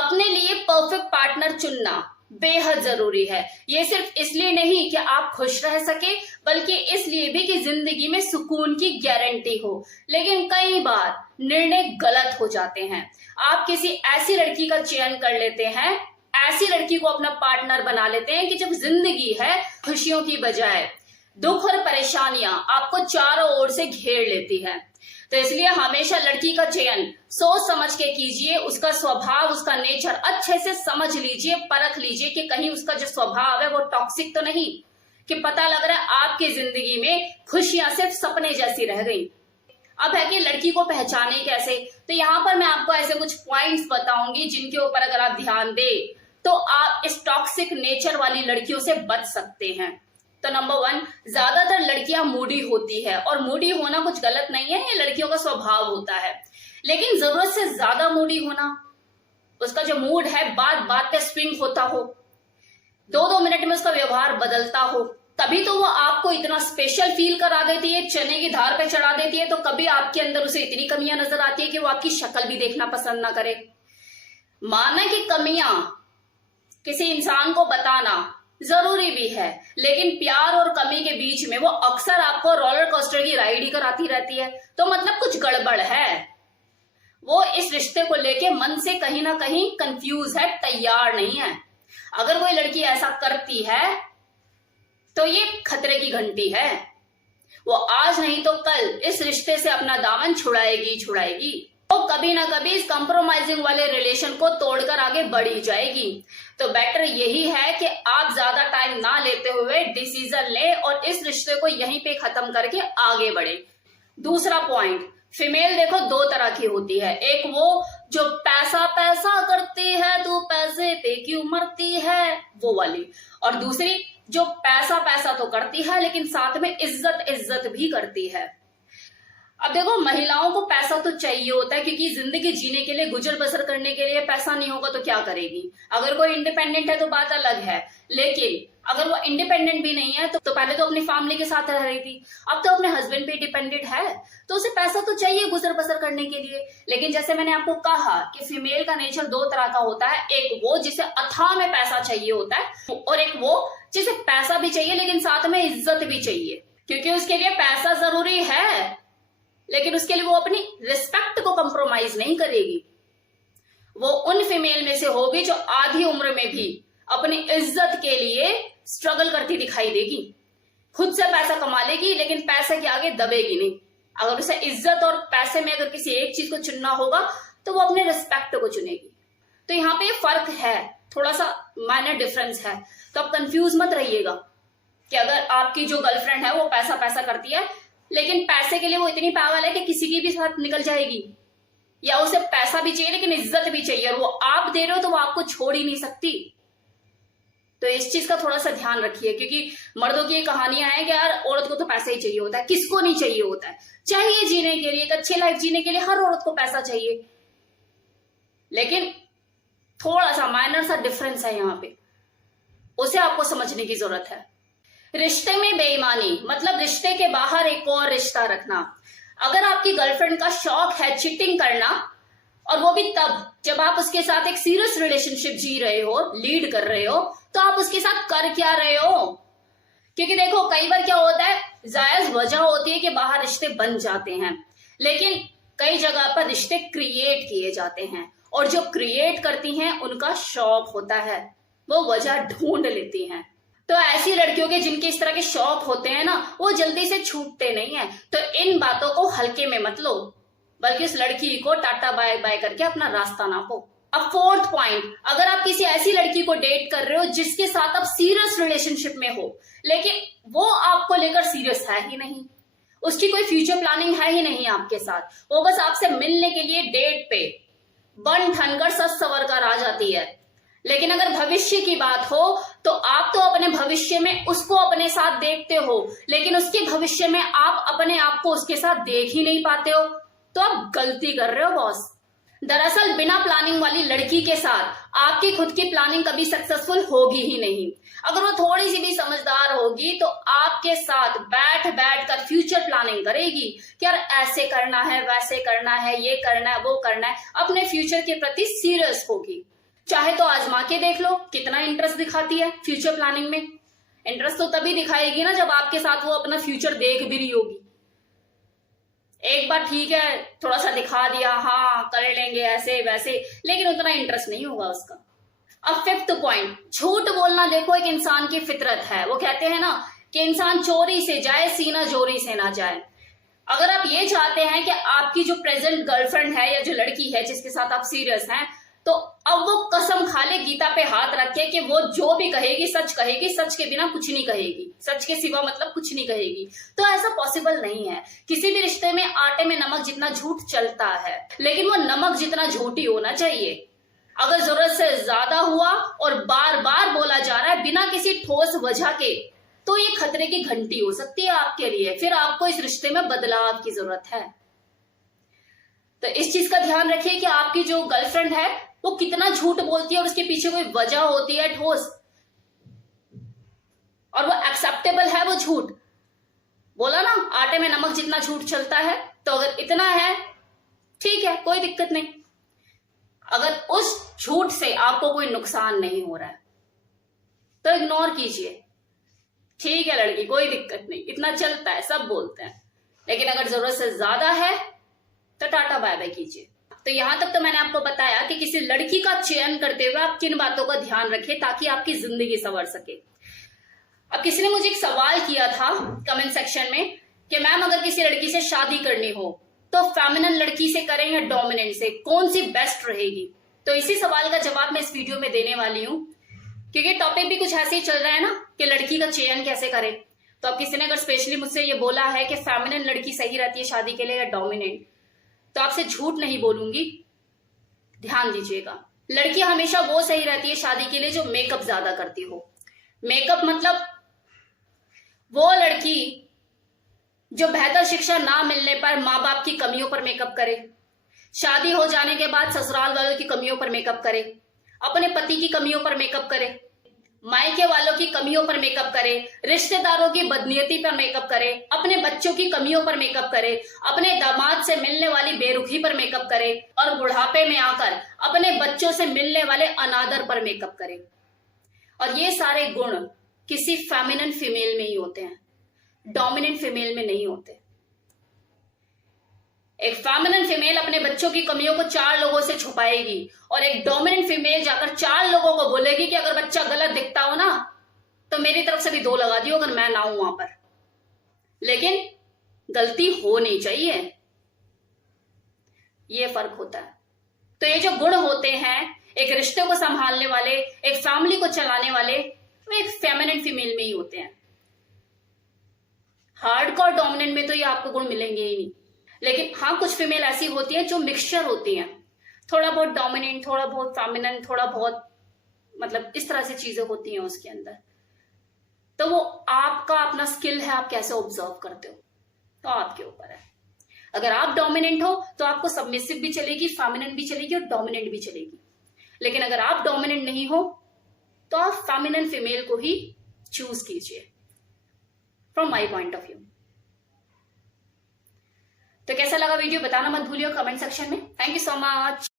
अपने लिए perfect partner चुनना बेहद जरूरी है। ये सिर्फ इसलिए नहीं कि आप खुश रह सके, बल्कि इसलिए भी कि जिंदगी में सुकून की गारंटी हो। लेकिन कई बार निर्णय गलत हो जाते हैं। आप किसी ऐसी लड़की का चयन कर लेते हैं, ऐसी लड़की को अपना पार्टनर बना लेते हैं कि जब जिंदगी है खुशियों की बजाय दुख और परेशानियां आपको चारों ओर से घेर लेती है। तो इसलिए हमेशा लड़की का चयन सोच समझ के कीजिए। उसका स्वभाव, उसका नेचर अच्छे से समझ लीजिए, परख लीजिए कि कहीं उसका जो स्वभाव है वो टॉक्सिक तो नहीं, कि पता लग रहा है आपकी जिंदगी में खुशियां सिर्फ सपने जैसी रह गई। अब है कि लड़की को पहचाने कैसे, तो यहाँ पर मैं आपको ऐसे कुछ पॉइंट्स बताऊंगी जिनके ऊपर अगर आप ध्यान दें तो आप इस टॉक्सिक नेचर वाली लड़कियों से बच सकते हैं। तो नंबर 1, ज्यादातर लड़कियां मूडी होती है, और मूडी होना कुछ गलत नहीं है, ये लड़कियों का स्वभाव होता है। लेकिन जरूरत से ज्यादा मूडी होना, उसका जो मूड है बात बात पे स्विंग होता हो, 2-2 मिनट में उसका व्यवहार बदलता हो, तभी तो वो आपको इतना स्पेशल फील करा देती है, चने की धार पे चढ़ा देती है। तो कभी आपके अंदर उसे इतनी कमियां नजर आती है कि वो आपकी शक्ल भी देखना पसंद ना करे। माना कि कमियां किसी इंसान को बताना जरूरी भी है, लेकिन प्यार और कमी के बीच में वो अक्सर आपको रोलर कोस्टर की राइड ही कराती रहती है। तो मतलब कुछ गड़बड़ है, वो इस रिश्ते को लेके मन से कहीं ना कहीं कंफ्यूज है, तैयार नहीं है। अगर कोई लड़की ऐसा करती है तो ये खतरे की घंटी है। वो आज नहीं तो कल इस रिश्ते से अपना दामन छुड़ाएगी। तो कभी ना कभी इस कंप्रोमाइजिंग वाले रिलेशन को तोड़कर आगे बढ़ी जाएगी। तो बेटर यही है कि आप ज्यादा टाइम ना लेते हुए डिसीजन ले और इस रिश्ते को यहीं पे खत्म करके आगे बढ़े। दूसरा पॉइंट, फीमेल देखो 2 तरह की होती है। एक वो जो पैसा पैसा करती है, तू पैसे पे क्यों मरती है, वो वाली। और दूसरी जो पैसा पैसा तो करती है लेकिन साथ में इज्जत भी करती है। अब देखो, महिलाओं को पैसा तो चाहिए होता है, क्योंकि जिंदगी जीने के लिए, गुजर बसर करने के लिए पैसा नहीं होगा तो क्या करेगी। अगर कोई इंडिपेंडेंट है तो बात अलग है, लेकिन अगर वो इंडिपेंडेंट भी नहीं है तो पहले तो अपनी फैमिली के साथ रह रही थी, अब तो अपने हस्बैंड पे डिपेंडेंट है, तो उसे पैसा तो चाहिए गुजर बसर करने के लिए। लेकिन जैसे मैंने आपको कहा कि फीमेल का नेचर 2 तरह का होता है। एक वो जिसे अथाह में पैसा चाहिए होता है, और एक वो जिसे पैसा भी चाहिए लेकिन साथ में इज्जत भी चाहिए। क्योंकि उसके लिए पैसा जरूरी है, लेकिन उसके लिए वो अपनी रिस्पेक्ट को कंप्रोमाइज नहीं करेगी। वो उन फीमेल में से होगी जो आधी उम्र में भी अपनी इज्जत के लिए स्ट्रगल करती दिखाई देगी। खुद से पैसा कमा लेगी लेकिन पैसे के आगे दबेगी नहीं। अगर उसे इज्जत और पैसे में अगर किसी एक चीज को चुनना होगा तो वो अपने रिस्पेक्ट को चुनेगी। तो यहाँ पे फर्क है, थोड़ा सा माइनर डिफरेंस है। तो आप कंफ्यूज मत रहिएगा कि अगर आपकी जो गर्लफ्रेंड है वो पैसा पैसा करती है, लेकिन पैसे के लिए वो इतनी पागल है कि किसी की भी साथ निकल जाएगी, या उसे पैसा भी चाहिए लेकिन इज्जत भी चाहिए, और वो आप दे रहे हो तो वो आपको छोड़ ही नहीं सकती। तो इस चीज का थोड़ा सा ध्यान रखिए, क्योंकि मर्दों की ये कहानियां हैं कि यार औरत को तो पैसा ही चाहिए होता है। किसको नहीं चाहिए होता है? चाहिए जीने के लिए, एक अच्छी लाइफ जीने के लिए हर औरत को पैसा चाहिए। लेकिन थोड़ा सा माइनर सा डिफरेंस है यहाँ पे, उसे आपको समझने की जरूरत है। रिश्ते में बेईमानी मतलब रिश्ते के बाहर एक और रिश्ता रखना। अगर आपकी गर्लफ्रेंड का शौक है चीटिंग करना, और वो भी तब जब आप उसके साथ एक सीरियस रिलेशनशिप जी रहे हो, लीड कर रहे हो, तो आप उसके साथ कर क्या रहे हो? क्योंकि देखो, कई बार क्या होता है, जायज वजह होती है कि बाहर रिश्ते बन जाते हैं, लेकिन कई जगह पर रिश्ते क्रिएट किए जाते हैं, और जो क्रिएट करती हैं उनका शौक होता है, वो वजह ढूंढ लेती हैं। तो ऐसी लड़कियों के जिनके इस तरह के शौक होते हैं ना, वो जल्दी से छूटते नहीं है। तो इन बातों को हल्के में मत लो, बल्कि उस लड़की को टाटा बाय बाय करके अपना रास्ता नापो। अब 4th पॉइंट, अगर आप किसी ऐसी लड़की को डेट कर रहे हो जिसके साथ आप सीरियस रिलेशनशिप में हो, लेकिन वो आपको लेकर सीरियस है ही नहीं, उसकी कोई फ्यूचर प्लानिंग है ही नहीं आपके साथ, वो बस आपसे मिलने के लिए डेट पे बन ठनकर सज सवर कर आ जाती है। लेकिन अगर भविष्य की बात हो तो आप तो अपने भविष्य में उसको अपने साथ देखते हो, लेकिन उसके भविष्य में आप अपने आप को उसके साथ देख ही नहीं पाते हो, तो आप गलती कर रहे हो बॉस। दरअसल बिना प्लानिंग वाली लड़की के साथ आपकी खुद की प्लानिंग कभी सक्सेसफुल होगी ही नहीं। अगर वो थोड़ी सी भी समझदार होगी तो आपके साथ बैठ कर फ्यूचर प्लानिंग करेगी कि यार ऐसे करना है, वैसे करना है, ये करना है, वो करना है, अपने फ्यूचर के प्रति सीरियस होगी। चाहे तो आजमा के देख लो कितना इंटरेस्ट दिखाती है फ्यूचर प्लानिंग में। इंटरेस्ट तो तभी दिखाएगी ना जब आपके साथ वो अपना फ्यूचर देख भी रही होगी। एक बार ठीक है थोड़ा सा दिखा दिया, हाँ कर लेंगे ऐसे वैसे, लेकिन उतना इंटरेस्ट नहीं होगा उसका। अब फिफ्थ पॉइंट, झूठ बोलना देखो एक इंसान की फितरत है। वो कहते हैं ना कि इंसान चोरी से जाए सीना जोरी से ना जाए। अगर आप ये चाहते हैं कि आपकी जो प्रेजेंट गर्लफ्रेंड है या जो लड़की है जिसके साथ आप सीरियस हैं, तो अब वो कसम खा ले गीता पे हाथ रख के कि वो जो भी कहेगी, सच के बिना कुछ नहीं कहेगी, सच के सिवा मतलब कुछ नहीं कहेगी। तो ऐसा पॉसिबल नहीं है। किसी भी रिश्ते में आटे में नमक जितना झूठ चलता है, लेकिन वो नमक जितना झूठी होना चाहिए। अगर जरूरत से ज्यादा हुआ और बार बार बोला जा रहा है बिना किसी ठोस वजह के, तो ये खतरे की घंटी हो सकती है आपके लिए। फिर आपको इस रिश्ते में बदलाव की जरूरत है। तो इस चीज का ध्यान रखिए कि आपकी जो गर्लफ्रेंड है वो कितना झूठ बोलती है और उसके पीछे कोई वजह होती है ठोस, और वो एक्सेप्टेबल है वो झूठ। बोला ना आटे में नमक जितना झूठ चलता है, तो अगर इतना है ठीक है, कोई दिक्कत नहीं। अगर उस झूठ से आपको कोई नुकसान नहीं हो रहा है तो इग्नोर कीजिए। ठीक है लड़की, कोई दिक्कत नहीं, इतना चलता है, सब बोलते हैं। लेकिन अगर जरूरत से ज्यादा है तो टाटा बाय बाय कीजिए। तो यहां तक तो मैंने आपको बताया कि किसी लड़की का चयन करते हुए आप किन बातों का ध्यान रखें ताकि आपकी जिंदगी संवर सके। अब किसी ने मुझे एक सवाल किया था कमेंट सेक्शन में कि मैम अगर किसी लड़की से शादी करनी हो तो फेमिनिन लड़की से करें या डोमिनेंट से, कौन सी बेस्ट रहेगी? तो इसी सवाल का जवाब मैं इस वीडियो में देने वाली हूँ, क्योंकि टॉपिक भी कुछ ऐसे ही चल रहा है ना कि लड़की का चयन कैसे करें। तो अब किसी ने अगर स्पेशली मुझसे ये बोला है कि फेमिनिन लड़की सही रहती है शादी के लिए या डोमिनेंट, तो आपसे झूठ नहीं बोलूंगी, ध्यान दीजिएगा। लड़की हमेशा वो सही रहती है शादी के लिए जो मेकअप ज्यादा करती हो। मेकअप मतलब वो लड़की जो बेहतर शिक्षा ना मिलने पर माँ बाप की कमियों पर मेकअप करे, शादी हो जाने के बाद ससुराल वालों की कमियों पर मेकअप करे, अपने पति की कमियों पर मेकअप करे, मायके वालों की कमियों पर मेकअप करे, रिश्तेदारों की बदनीयती पर मेकअप करे, अपने बच्चों की कमियों पर मेकअप करे, अपने दामाद से मिलने वाली बेरुखी पर मेकअप करे, और बुढ़ापे में आकर अपने बच्चों से मिलने वाले अनादर पर मेकअप करे। और ये सारे गुण किसी फेमिनिन फीमेल में ही होते हैं, डोमिनेंट फीमेल में नहीं होते। एक फेमिनिन फीमेल अपने बच्चों की कमियों को 4 लोगों से छुपाएगी, और एक डोमिनेंट फीमेल जाकर 4 लोगों को बोलेगी कि अगर बच्चा गलत दिखता हो ना तो मेरी तरफ से भी 2 लगा दियो अगर मैं ना हूं वहां पर, लेकिन गलती हो नहीं चाहिए। ये फर्क होता है। तो ये जो गुण होते हैं एक रिश्ते को संभालने वाले, एक फैमिली को चलाने वाले, वो एक फेमिनिन फीमेल में ही होते हैं। हार्डकोर डोमिनेंट में तो ये आपको गुण मिलेंगे ही नहीं। लेकिन हाँ, कुछ फीमेल ऐसी होती है जो मिक्सचर होती हैं, थोड़ा बहुत डोमिनेंट, थोड़ा बहुत फेमिनिन, थोड़ा बहुत मतलब इस तरह से चीजें होती हैं उसके अंदर। तो वो आपका अपना स्किल है, आप कैसे ऑब्जर्व करते हो, तो आपके ऊपर है। अगर आप डोमिनेंट हो तो आपको सबमिसिव भी चलेगी, फेमिनिन भी चलेगी और डोमिनेंट भी चलेगी। लेकिन अगर आप डोमिनेंट नहीं हो तो आप फेमिनिन फीमेल को ही चूज कीजिए, from my point of view. तो कैसा लगा वीडियो बताना मत भूलिए कमेंट सेक्शन में। Thank you so much.